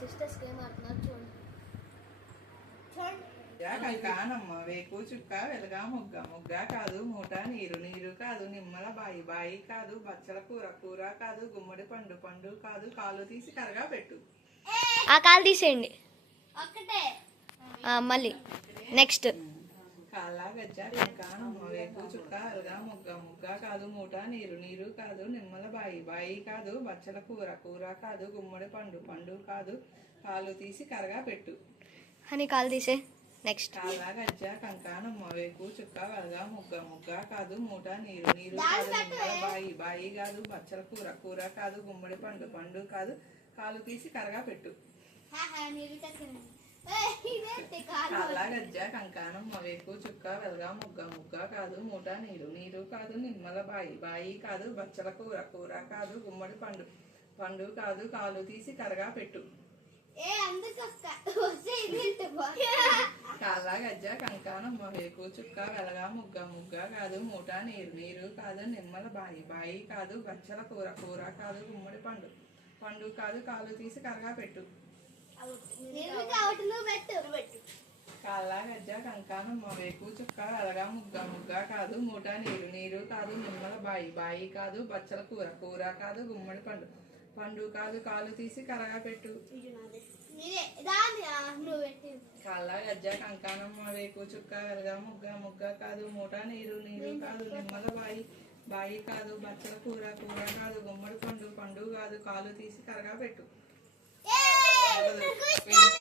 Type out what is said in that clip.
Sisters game ఆడుతున్నారు చూడండి. కానమ్మ వేకు చుక్క వెలగా ముగ్గ ముగ్గ కాదు మూట నీరు నీరు కాదు నిమ్మల బాయి బాయి కాదు బచ్చల కూర కూర కాదు గుమ్మడి పండు పండు కాదు కాలు తీసి కరగా పెట్టు. ఆ కాలు తీసేయండి. మళ్ళీ నెక్స్ట్ కాలా గజ్జ కానమ్మ వేకు చుక్క వెలగా ముగ్గ ముగ్గ కాదు మూట నీరు నీరు కాదు నిమ్మల బాయి బాయి కాదు బచ్చల కూర కూర కాదు గుమ్మడి పండు పండు కాదు కాలు తీసి కరగా పెట్టు అని కాలు తీసే. నెక్స్ట్ కాలా గజ్జ కంకానమ్మ వేకు చుక్క వెలగా ముగ్గ ముగ్గ కాదు మూట నీరు నీరు కాదు నిమ్మల బాయి బాయి కాదు బచ్చల కూర కూర కాదు గుమ్మడి పండు పండు కాదు కాలు తీసి కరగా పెట్టు. కాలా గజ్జ కంకానమ్మ వేకు చుక్క వెలగా ముగ్గ ముగ్గ కాదు మూట నీరు నీరు కాదు నిమ్మల బాయి బాయి కాదు బచ్చల కూర కూర కాదు గుమ్మడి పండు పండు కాదు కాలు తీసి కరగా పెట్టు. కాలా గజ్జ కంకానమ్మ వేకు చుక్క వెలగా ముగ్గ ముగ్గ కాదు మూట నీరు నీరు కాదు నిమ్మల బాయి బాయి కాదు బచ్చల కూర కూర కాదు గుమ్మడి పండు పండు కాదు కాలు తీసి కరగా పెట్టు. కాలా గజ్జ కంకానమ్మ వేకు చుక్క వెలగా ముగ్గ ముగ్గ కాదు మూట నీరు నీరు కాదు నిమ్మల బాయి బాయి కాదు బచ్చల కూర కూర కాదు గుమ్మడి పండు పండు కాదు కాలు తీసి కరగా పెట్టు. కాలా గజ్జ కంకానమ్మ వేకు చుక్క వెలగా ముగ్గ ముగ్గ కాదు మూట నీరు నీరు కాదు నిమ్మల బాయి బాయి కాదు బచ్చల కూర కూర కాదు గుమ్మడి పండు పండు కాదు కాలు తీసి కరగా పెట్టు.